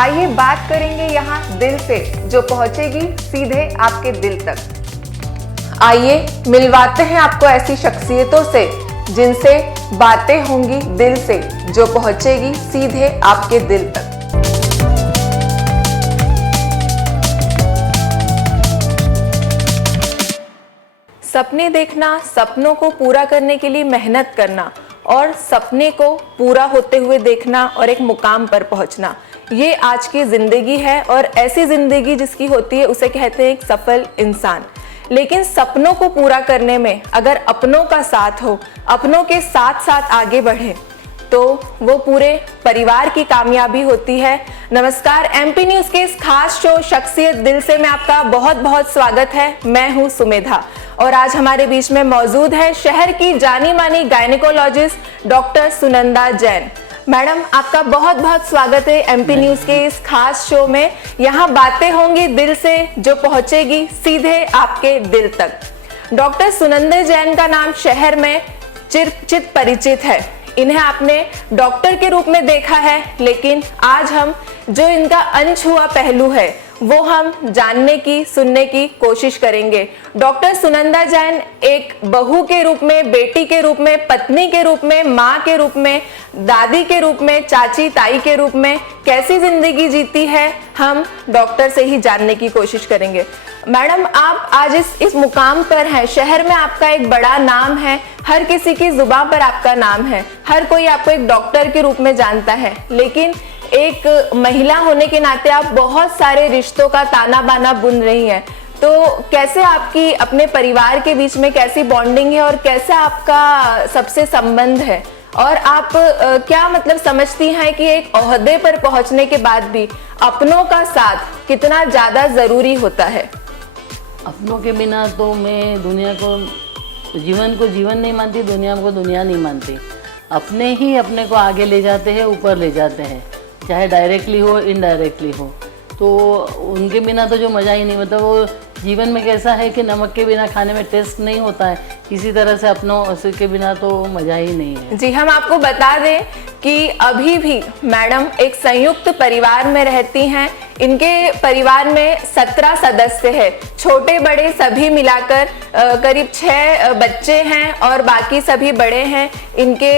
आइए बात करेंगे यहाँ दिल से, जो पहुंचेगी सीधे आपके दिल तक। आइए मिलवाते हैं आपको ऐसी शख्सियतों से जिनसे बातें होंगी दिल से, जो पहुंचेगी सीधे आपके दिल तक। सपने देखना, सपनों को पूरा करने के लिए मेहनत करना और सपने को पूरा होते हुए देखना और एक मुकाम पर पहुंचना, ये आज की जिंदगी है। और ऐसी जिंदगी जिसकी होती है उसे कहते हैं एक सफल इंसान। लेकिन सपनों को पूरा करने में अगर अपनों का साथ हो, अपनों के साथ साथ आगे बढ़े, तो वो पूरे परिवार की कामयाबी होती है। नमस्कार, एमपी न्यूज के इस खास शो शख्सियत दिल से में आपका बहुत बहुत स्वागत है। मैं हूं सुमेधा और आज हमारे बीच में मौजूद है शहर की जानी मानी gynaecologist doctor Sunanda Jain. Madam, आपका बहुत बहुत स्वागत है एमपी न्यूज के इस खास शो में। यहाँ बातें होंगी दिल से, जो पहुंचेगी सीधे आपके दिल तक। डॉक्टर सुनंदा जैन का नाम शहर में चिरचित परिचित है। इन्हें आपने डॉक्टर के रूप में देखा है, लेकिन आज हम जो इनका अनछुआ पहलू है वो हम जानने की, सुनने की कोशिश करेंगे। डॉक्टर सुनंदा जैन एक बहू के रूप में, बेटी के रूप में, पत्नी के रूप में, माँ के रूप में, दादी के रूप में, चाची ताई के रूप में कैसी जिंदगी जीती है, हम डॉक्टर से ही जानने की कोशिश करेंगे। मैडम, आप आज इस मुकाम पर हैं, शहर में आपका एक बड़ा नाम है, हर किसी की जुबान पर आपका नाम है, हर कोई आपको एक डॉक्टर के रूप में जानता है। लेकिन एक महिला होने के नाते आप बहुत सारे रिश्तों का ताना बाना बुन रही हैं। तो कैसे आपकी अपने परिवार के बीच में कैसी बॉन्डिंग है और कैसा आपका सबसे संबंध है, और आप क्या मतलब समझती हैं कि एक ओहदे पर पहुंचने के बाद भी अपनों का साथ कितना ज्यादा जरूरी होता है? अपनों के बिना तो मैं दुनिया को जीवन नहीं मानती, दुनिया को दुनिया नहीं मानती। अपने ही अपने को आगे ले जाते हैं, ऊपर ले जाते हैं, चाहे डायरेक्टली हो इनडायरेक्टली हो। तो उनके बिना तो जो मज़ा ही नहीं, मतलब वो जीवन में कैसा है कि नमक के बिना खाने में टेस्ट नहीं होता है, इसी तरह से अपनों के बिना तो मज़ा ही नहीं है। जी, हम आपको बता दें कि अभी भी मैडम एक संयुक्त परिवार में रहती हैं। इनके परिवार में 17 सदस्य हैं, छोटे बड़े सभी मिलाकर करीब 6 बच्चे हैं और बाकी सभी बड़े हैं। इनके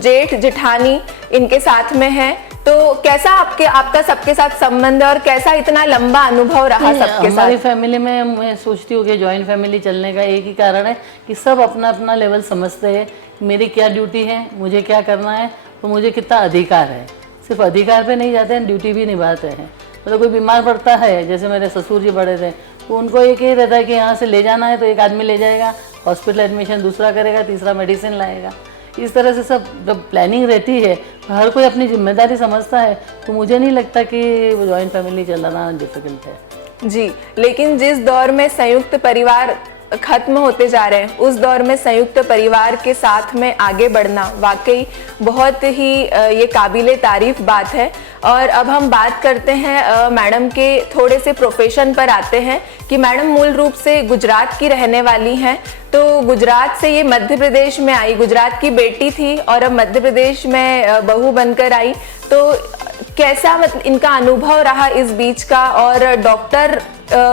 जेठ जेठानी इनके साथ में हैं। तो कैसा आपका सबके साथ संबंध है और कैसा इतना लंबा अनुभव रहा सबके साथ? हमारी फैमिली में मैं सोचती हूँ कि जॉइंट फैमिली चलने का एक ही कारण है कि सब अपना अपना लेवल समझते हैं, मेरी क्या ड्यूटी है, मुझे क्या करना है, तो मुझे कितना अधिकार है। सिर्फ अधिकार पे नहीं जाते हैं, ड्यूटी भी निभाते हैं। मतलब कोई बीमार पड़ता है, जैसे मेरे ससुर जी बड़े थे, तो उनको एक ही रहता है कि यहाँ से ले जाना है तो एक आदमी ले जाएगा, हॉस्पिटल एडमिशन दूसरा करेगा, तीसरा मेडिसिन लाएगा। इस तरह से सब जब प्लानिंग रहती है, हर कोई अपनी जिम्मेदारी समझता है, तो मुझे नहीं लगता कि जॉइंट फैमिली चलाना डिफिकल्ट है। जी, लेकिन जिस दौर में संयुक्त परिवार खत्म होते जा रहे हैं, उस दौर में संयुक्त परिवार के साथ में आगे बढ़ना वाकई बहुत ही ये काबिले तारीफ बात है। और अब हम बात करते हैं मैडम के थोड़े से प्रोफेशन पर आते हैं कि मैडम मूल रूप से गुजरात की रहने वाली हैं। तो गुजरात से ये मध्य प्रदेश में आई, गुजरात की बेटी थी और अब मध्य प्रदेश में बहू बनकर आई। तो कैसा मतलब इनका अनुभव रहा इस बीच का, और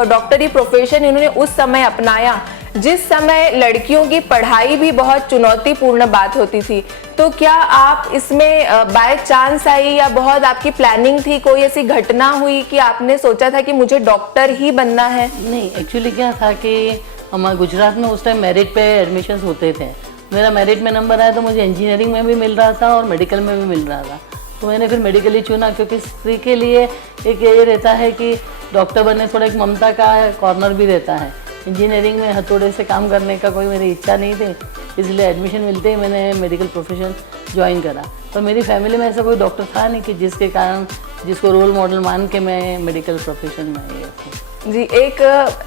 डॉक्टरी प्रोफेशन इन्होंने उस समय अपनाया जिस समय लड़कियों की पढ़ाई भी बहुत चुनौतीपूर्ण बात होती थी। तो क्या आप इसमें बाय चांस आई या बहुत आपकी प्लानिंग थी, कोई ऐसी घटना हुई कि आपने सोचा था कि मुझे डॉक्टर ही बनना है? नहीं, एक्चुअली क्या था कि हमारे गुजरात में उस टाइम मेरिट पे एडमिशन्स होते थे। मेरा मेरिट में नंबर आया तो मुझे इंजीनियरिंग में भी मिल रहा था और मेडिकल में भी मिल रहा था, तो मैंने फिर मेडिकल ही चुना, क्योंकि स्त्री के लिए एक ये रहता है कि डॉक्टर बनने थोड़ा एक ममता का कॉर्नर भी रहता है। इंजीनियरिंग में हथौड़े से काम करने का कोई मेरी इच्छा नहीं थी, इसलिए एडमिशन मिलते ही मैंने मेडिकल प्रोफेशन ज्वाइन करा। पर मेरी फैमिली में ऐसा कोई डॉक्टर था नहीं कि जिसके कारण जिसको रोल मॉडल मान के मैं मेडिकल प्रोफेशन में आई थी। जी,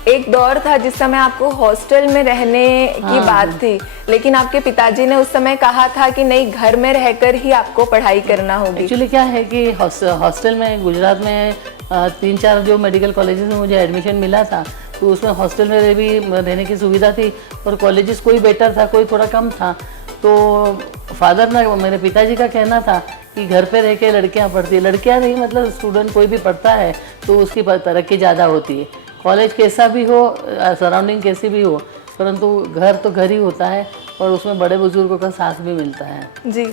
एक दौर था जिस समय आपको हॉस्टल में रहने की बात थी, लेकिन आपके पिताजी ने उस समय कहा था कि नहीं, घर में रहकर ही आपको पढ़ाई करना होगी। एक्चुअली क्या है कि हॉस्टल में गुजरात में 3-4 जो मेडिकल कॉलेजेस में मुझे एडमिशन मिला था, तो उसमें हॉस्टल में भी रहने की सुविधा थी और कॉलेजेस कोई बेटर था, कोई थोड़ा कम था। तो फादर ना, मेरे पिताजी का कहना था कि घर पे रह के लड़कियां पढ़ती है, लड़कियां नहीं मतलब स्टूडेंट कोई भी पढ़ता है तो उसकी तरक्की ज़्यादा होती है। कॉलेज कैसा भी हो, सराउंडिंग कैसी भी हो, परंतु घर तो घर ही होता है और उसमें बड़े बुजुर्गों का साथ भी मिलता है। जी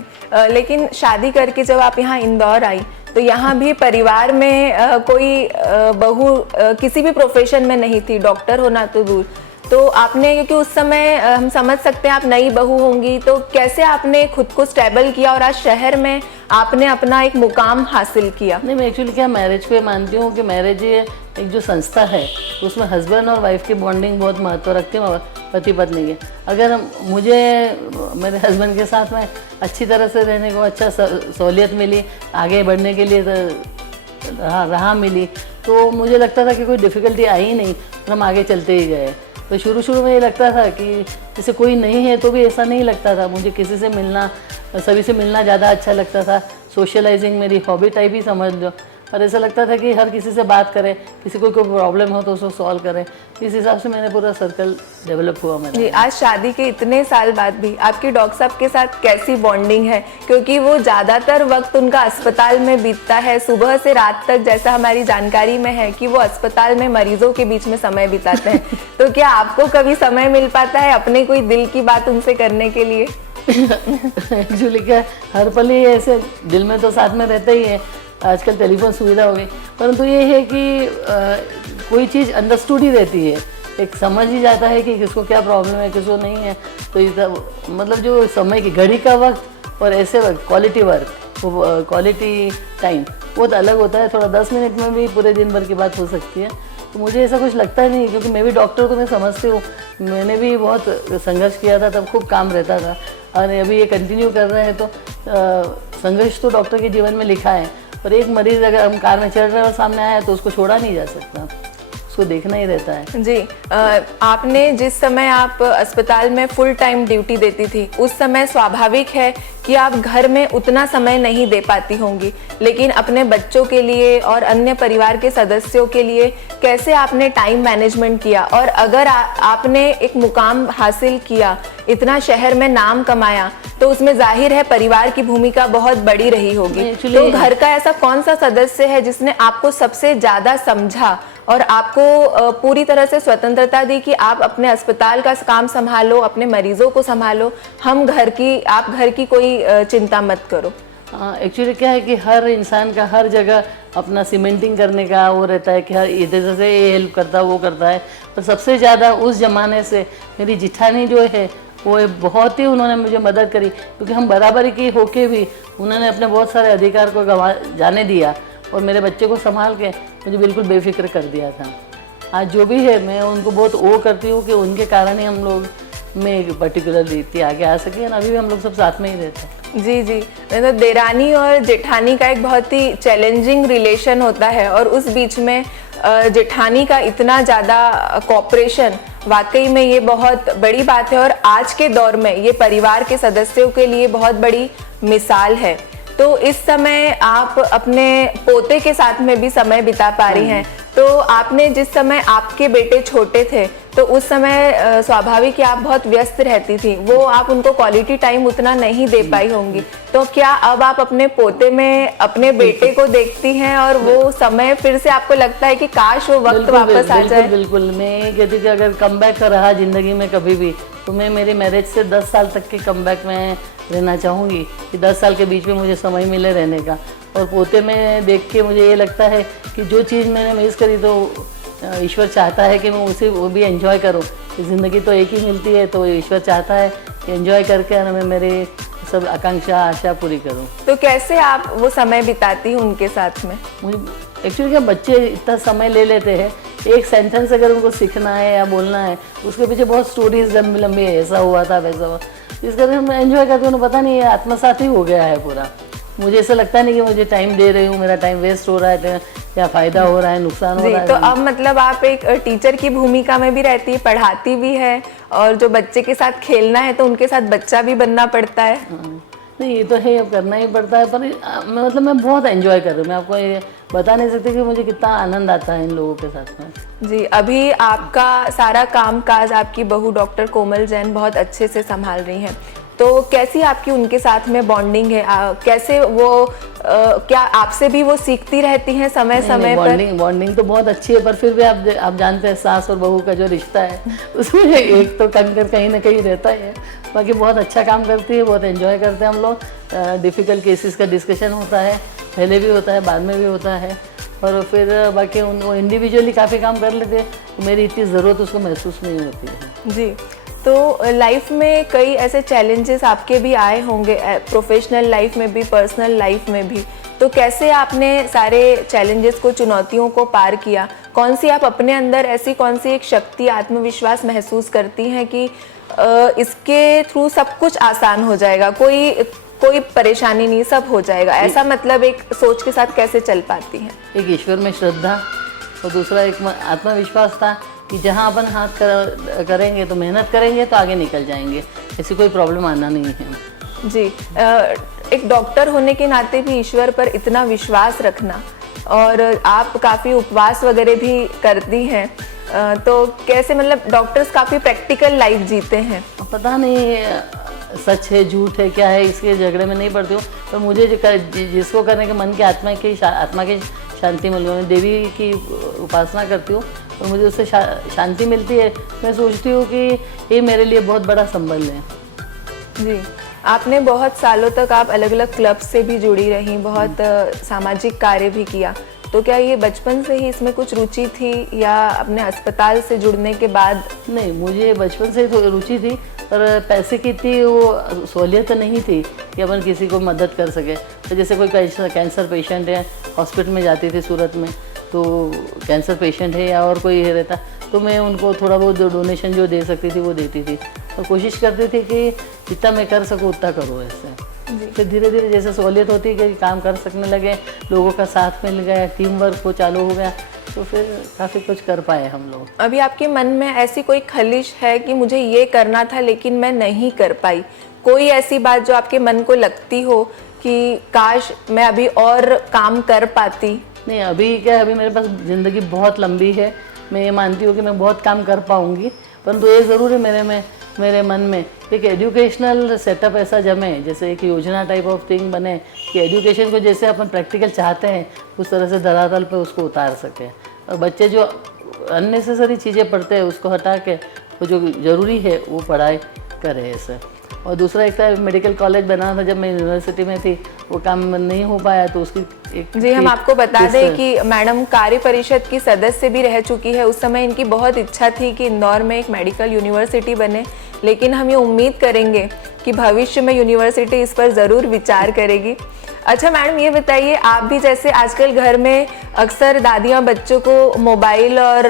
लेकिन शादी करके जब आप यहाँ इंदौर आई तो यहाँ भी परिवार में कोई बहू किसी भी प्रोफेशन में नहीं थी, डॉक्टर होना तो दूर। तो आपने, क्योंकि उस समय हम समझ सकते हैं आप नई बहू होंगी, तो कैसे आपने खुद को स्टेबल किया और आज शहर में आपने अपना एक मुकाम हासिल किया? नहीं, मैं एक्चुअली क्या मैरिज पे मानती हूँ कि मैरिज एक जो संस्था है उसमें हस्बैंड और वाइफ की बॉन्डिंग बहुत महत्व रखती हूँ, पति पत्नी के। अगर मुझे मेरे हस्बैंड के साथ में अच्छी तरह से रहने को अच्छा सहूलियत मिली, आगे बढ़ने के लिए राह मिली, तो मुझे लगता था कि कोई डिफ़िकल्टी आई ही नहीं और हम आगे चलते ही गए। तो शुरू में ये लगता था कि जैसे कोई नहीं है तो भी ऐसा नहीं लगता था, मुझे किसी से मिलना, सभी से मिलना ज़्यादा अच्छा लगता था। सोशलाइजिंग मेरी हॉबी टाइप ही समझ लो, और ऐसा लगता था कि हर किसी से बात करें, किसी को कोई प्रॉब्लम हो तो उसको सॉल्व करें। इस हिसाब से मैंने पूरा सर्कल डेवलप हुआ मेरा। जी, आज शादी के इतने साल बाद भी आपकी डॉक्टर साहब के साथ कैसी बॉन्डिंग है? क्योंकि वो ज़्यादातर वक्त उनका अस्पताल में बीतता है, सुबह से रात तक, जैसा हमारी जानकारी में है कि वो अस्पताल में मरीजों के बीच में समय बिताते हैं। तो क्या आपको कभी समय मिल पाता है अपने कोई दिल की बात उनसे करने के लिए? एक्चुअली क्या, हर पल ही ऐसे दिल में तो साथ में रहता ही है, आजकल टेलीफोन सुविधा हो गई, परंतु ये है कि कोई चीज़ अंडरस्टूड ही रहती है, एक समझ ही जाता है कि किसको क्या प्रॉब्लम है, किसको नहीं है। तो ये मतलब जो समय की घड़ी का वक्त और ऐसे वक्त क्वालिटी वर्क, वो क्वालिटी टाइम बहुत अलग होता है। थोड़ा 10 मिनट में भी पूरे दिन भर की बात हो सकती है, तो मुझे ऐसा कुछ लगता ही नहीं, क्योंकि मैं भी डॉक्टर को मैं समझती हूँ, मैंने भी बहुत संघर्ष किया था, तब खूब काम रहता था, और अभी ये कंटिन्यू कर रहे हैं। तो संघर्ष तो डॉक्टर के जीवन में लिखा है, और एक मरीज़ अगर हम कार में चढ़ रहे हैं और सामने आया तो उसको छोड़ा नहीं जा सकता, उसको देखना ही रहता है। जी, आपने जिस समय आप अस्पताल में फुल टाइम ड्यूटी देती थी, उस समय स्वाभाविक है कि आप घर में उतना समय नहीं दे पाती होंगी, लेकिन अपने बच्चों के लिए और अन्य परिवार के सदस्यों के लिए कैसे आपने टाइम मैनेजमेंट किया? और अगर आपने एक मुकाम हासिल किया, इतना शहर में नाम कमाया, तो उसमें जाहिर है परिवार की भूमिका बहुत बड़ी रही होगी। तो घर का ऐसा कौन सा सदस्य है जिसने आपको सबसे ज़्यादा समझा और आपको पूरी तरह से स्वतंत्रता दी कि आप अपने अस्पताल का काम संभालो, अपने मरीजों को संभालो, आप घर की कोई चिंता मत करो? एक्चुअली क्या है कि हर इंसान का हर जगह अपना सीमेंटिंग करने का वो रहता है कि हर इधर से ये हेल्प करता है, वो करता है। पर सबसे ज़्यादा उस ज़माने से मेरी जिठानी जो है वो बहुत ही उन्होंने मुझे मदद करी, क्योंकि हम बराबरी की होके भी उन्होंने अपने बहुत सारे अधिकार को जाने दिया और मेरे बच्चे को संभाल के मुझे बिल्कुल बेफिक्र कर दिया था। आज जो भी है मैं उनको बहुत वो करती हूँ कि उनके कारण ही हम लोग में पर्टिकुलरली इतनी आगे आ सके, और अभी भी हम लोग सब साथ में ही रहते हैं। जी जी, तो देरानी और जेठानी का एक बहुत ही चैलेंजिंग रिलेशन होता है, और उस बीच में जेठानी का इतना ज़्यादा कॉपरेशन, वाकई में ये बहुत बड़ी बात है और आज के दौर में ये परिवार के सदस्यों के लिए बहुत बड़ी मिसाल है। तो इस समय आप अपने पोते के साथ में भी समय बिता पा रही हैं। तो आपने जिस समय आपके बेटे छोटे थे तो उस समय स्वाभाविक आप बहुत व्यस्त रहती थी, वो आप उनको क्वालिटी टाइम उतना नहीं दे पाई होंगी। तो क्या अब आप अपने पोते में अपने बेटे को देखती हैं और वो समय फिर से आपको लगता है कि काश वो वक्त वापस आ जाए? बिल्कुल, मैं कहती थी अगर कम बैक रहा जिंदगी में कभी भी, तो मैं मेरी मैरिज से 10 साल तक के कम बैक में रहना चाहूँगी, कि 10 साल के बीच में मुझे समय मिले रहने का। और पोते में देख के मुझे ये लगता है कि जो चीज़ मैंने मिस करी तो ईश्वर चाहता है कि मैं उसे वो भी एंजॉय करूं। ज़िंदगी तो एक ही मिलती है, तो ईश्वर चाहता है कि एंजॉय करके मैं मेरे सब आकांक्षा आशा पूरी करूं। तो कैसे आप वो समय बिताती हैं उनके साथ में? मुझे एक्चुअली क्या, बच्चे इतना समय ले लेते हैं, एक सेंटेंस अगर उनको सीखना है या बोलना है उसके पीछे बहुत स्टोरीज लंबी लंबी है, ऐसा हुआ था वैसा हुआ, इस करके मैं एंजॉय करती हूँ। पता नहीं, आत्मसात ही हो गया है पूरा। मुझे ऐसा लगता नहीं कि मुझे टाइम दे रही हूँ, मेरा टाइम वेस्ट हो रहा है या फ़ायदा हो रहा है, नुकसान हो रहा है। तो अब मतलब आप एक टीचर की भूमिका में भी रहती है, पढ़ाती भी है, और जो बच्चे के साथ खेलना है तो उनके साथ बच्चा भी बनना पड़ता है। नहीं, ये तो है, अब करना ही पड़ता है। पर मतलब मैं बहुत एंजॉय कर रही हूँ, मैं आपको ये बता नहीं सकती कि मुझे कितना आनंद आता है इन लोगों के साथ में। जी, अभी आपका सारा काम काज आपकी बहू डॉक्टर कोमल जैन बहुत अच्छे से संभाल रही हैं, तो कैसी आपकी उनके साथ में बॉन्डिंग है? कैसे वो क्या आपसे भी वो सीखती रहती हैं समय समय पर? बॉन्डिंग तो बहुत अच्छी है, पर फिर भी आप जानते हैं सास और बहू का जो रिश्ता है उसमें एक तो कंकर कहीं ना कहीं रहता ही है। बाकी बहुत अच्छा काम करती है, बहुत एंजॉय करते हैं हम लोग। डिफ़िकल्ट केसेस का डिस्कशन होता है, पहले भी होता है, बाद में भी होता है। और फिर बाकी वो इंडिविजुअली काफ़ी काम कर लेते हैं, तो मेरी इतनी ज़रूरत उसको महसूस नहीं होती है। जी, तो लाइफ में कई ऐसे चैलेंजेस आपके भी आए होंगे, प्रोफेशनल लाइफ में भी, पर्सनल लाइफ में भी। तो कैसे आपने सारे चैलेंजेस को, चुनौतियों को पार किया? कौन सी आप अपने अंदर ऐसी कौन सी एक शक्ति, आत्मविश्वास महसूस करती हैं कि इसके थ्रू सब कुछ आसान हो जाएगा, कोई परेशानी नहीं, सब हो जाएगा, ऐसा मतलब एक सोच के साथ कैसे चल पाती हैं? एक ईश्वर में श्रद्धा और दूसरा एक आत्मविश्वास था कि जहाँ अपन हाथ करेंगे तो मेहनत करेंगे तो आगे निकल जाएंगे, ऐसी कोई प्रॉब्लम आना नहीं है। जी, एक डॉक्टर होने के नाते भी ईश्वर पर इतना विश्वास रखना, और आप काफ़ी उपवास वगैरह भी करती हैं, तो कैसे, मतलब डॉक्टर्स काफ़ी प्रैक्टिकल लाइफ जीते हैं। पता नहीं सच है झूठ है क्या है, इसके झगड़े में नहीं पड़ती हूँ, पर मुझे जिसको करने के मन की आत्मा की शांति मिली। मैं देवी की उपासना करती हूँ और मुझे उससे शांति मिलती है। मैं सोचती हूँ कि ये मेरे लिए बहुत बड़ा संबल है। जी, आपने बहुत सालों तक आप अलग अलग क्लब से भी जुड़ी रही, बहुत सामाजिक कार्य भी किया, तो क्या ये बचपन से ही इसमें कुछ रुचि थी या अपने अस्पताल से जुड़ने के बाद? नहीं, मुझे बचपन से ही रुचि थी, पर पैसे की इतनी वो सहूलियत नहीं थी कि अपन किसी को मदद कर सके। तो जैसे कोई कैंसर पेशेंट है, हॉस्पिटल में जाती थी सूरत में, तो कैंसर पेशेंट है या और कोई रहता, तो मैं उनको थोड़ा बहुत डोनेशन जो दे सकती थी वो देती थी, और कोशिश करती थी कि जितना मैं कर सकूँ उतना करूँ ऐसे। फिर धीरे धीरे जैसे सहूलियत होती है कि काम कर सकने लगे, लोगों का साथ मिल गया, टीम वर्क वो चालू हो गया, तो फिर काफ़ी कुछ कर पाए हम लोग। अभी आपके मन में ऐसी कोई खलिश है कि मुझे ये करना था लेकिन मैं नहीं कर पाई? कोई ऐसी बात जो आपके मन को लगती हो कि काश मैं अभी और काम कर पाती? नहीं, अभी क्या है, अभी मेरे पास ज़िंदगी बहुत लंबी है, मैं ये मानती हूँ कि मैं बहुत काम कर पाऊँगी, परंतु ये ज़रूर है मेरे मन में एक एजुकेशनल सेटअप ऐसा जमे, जैसे एक योजना टाइप ऑफ थिंग बने कि एजुकेशन को जैसे अपन प्रैक्टिकल चाहते हैं उस तरह से धरातल पे उसको उतार सकें, और बच्चे जो अननेसेसरी चीज़ें पढ़ते हैं उसको हटा के वो जो ज़रूरी है वो पढ़ाई करें ऐसे। और दूसरा एक था मेडिकल कॉलेज बनाना था, जब मैं यूनिवर्सिटी में थी वो काम नहीं हो पाया, तो उसकी एक जी, हम आपको बता दें कि मैडम कार्य परिषद की सदस्य भी रह चुकी है। उस समय इनकी बहुत इच्छा थी कि इंदौर में एक मेडिकल यूनिवर्सिटी बने, लेकिन हम ये उम्मीद करेंगे कि भविष्य में यूनिवर्सिटी इस पर ज़रूर विचार करेगी। अच्छा मैडम, ये बताइए, आप भी जैसे आजकल घर में अक्सर दादियाँ बच्चों को मोबाइल और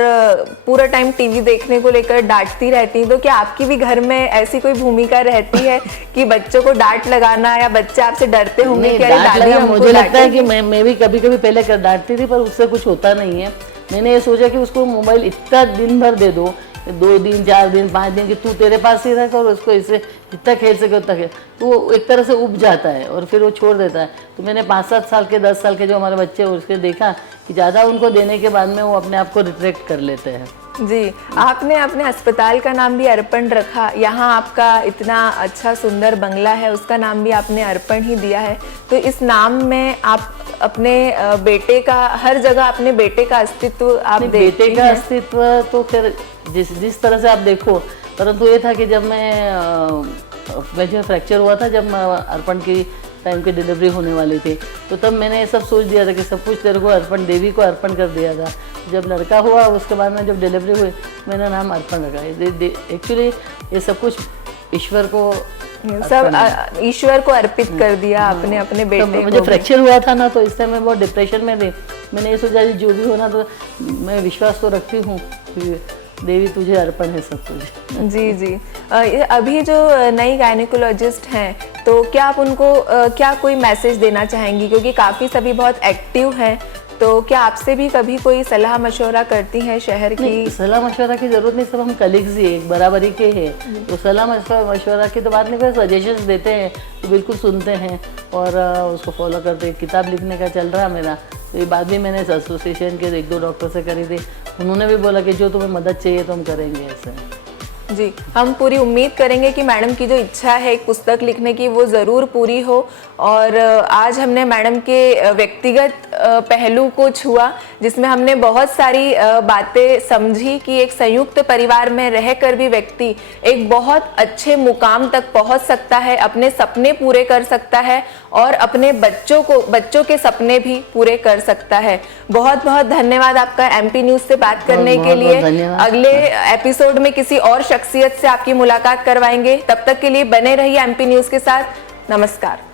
पूरा टाइम टीवी देखने को लेकर डांटती रहती हैं, तो क्या आपकी भी घर में ऐसी कोई भूमिका रहती है कि बच्चों को डांट लगाना, या बच्चे आपसे डरते होंगे कि अरे दादी हमको मुझे लगता है कि मैं भी कभी कभी पहले डांटती थी, पर उससे कुछ होता नहीं है। मैंने ये सोचा कि उसको मोबाइल इतना दिन भर दे दो, 2 दिन 4 दिन 5 दिन, कि तू तेरे पास ही रख और उसको इससे जितना खेल सके उतना खेल, तो वो एक तरह से उब जाता है और फिर वो छोड़ देता है। तो मैंने 5-7 साल के 10 साल के जो हमारे बच्चे हैं उसके देखा कि ज़्यादा उनको देने के बाद में वो अपने आप को रिट्रैक्ट कर लेते हैं। जी, आपने अपने अस्पताल का नाम भी अर्पण रखा, यहाँ आपका इतना अच्छा सुंदर बंगला है उसका नाम भी आपने अर्पण ही दिया है, तो इस नाम में आप अपने बेटे का, हर जगह अपने बेटे का अस्तित्व आप देखते हैं? बेटे का अस्तित्व तो फिर जिस तरह से आप देखो, परंतु ये था कि जब मैं जो फ्रैक्चर हुआ था, जब अर्पण की टाइम की डिलीवरी होने वाली थी, तो तब मैंने ये सब सोच दिया था कि सब कुछ तेरे को अर्पण, देवी को अर्पण कर दिया था। जब लड़का हुआ उसके बाद में जब डिलीवरी हुई मैंने नाम अर्पण रखा। एक्चुअली ये सब कुछ ईश्वर को, सब ईश्वर को अर्पित कर दिया आपने अपने बेटे को। मुझे फ्रैक्चर हुआ था ना, तो इस समय मैं बहुत डिप्रेशन में थी। मैंने ये सोचा जो भी होना, तो मैं विश्वास तो रखती हूँ देवी तुझे अर्पण है सब कुछ। जी जी, अभी जो नई गायनेकोलॉजिस्ट हैं, तो क्या आप उनको क्या कोई मैसेज देना चाहेंगी, क्योंकि काफ़ी सभी बहुत एक्टिव हैं, तो क्या आपसे भी कभी कोई सलाह मशवरा करती हैं शहर की? सलाह मशवरा की ज़रूरत नहीं, सब हम कलीग्स ही एक बराबरी के हैं, तो सलाह मशवरा की तो बात नहीं, कोई सजेशंस देते हैं तो बिल्कुल सुनते हैं और उसको फॉलो करते हैं। किताब लिखने का चल रहा है मेरा, तो ये बात भी मैंने एसोसिएशन के 1-2 डॉक्टर से करी थी, उन्होंने भी बोला कि जो तुम्हें मदद चाहिए तो हम करेंगे ऐसे। जी, हम पूरी उम्मीद करेंगे कि मैडम की जो इच्छा है एक पुस्तक लिखने की वो ज़रूर पूरी हो। और आज हमने मैडम के व्यक्तिगत पहलू को छुआ, जिसमें हमने बहुत सारी बातें समझी कि एक संयुक्त परिवार में रहकर भी व्यक्ति एक बहुत अच्छे मुकाम तक पहुंच सकता है, अपने सपने पूरे कर सकता है और अपने बच्चों के सपने भी पूरे कर सकता है। बहुत बहुत धन्यवाद आपका MP न्यूज़ से बात करने के लिए। अगले एपिसोड में किसी और शख्सियत से आपकी मुलाकात करवाएंगे। तब तक के लिए बने रहिए MP न्यूज़ के साथ। नमस्कार।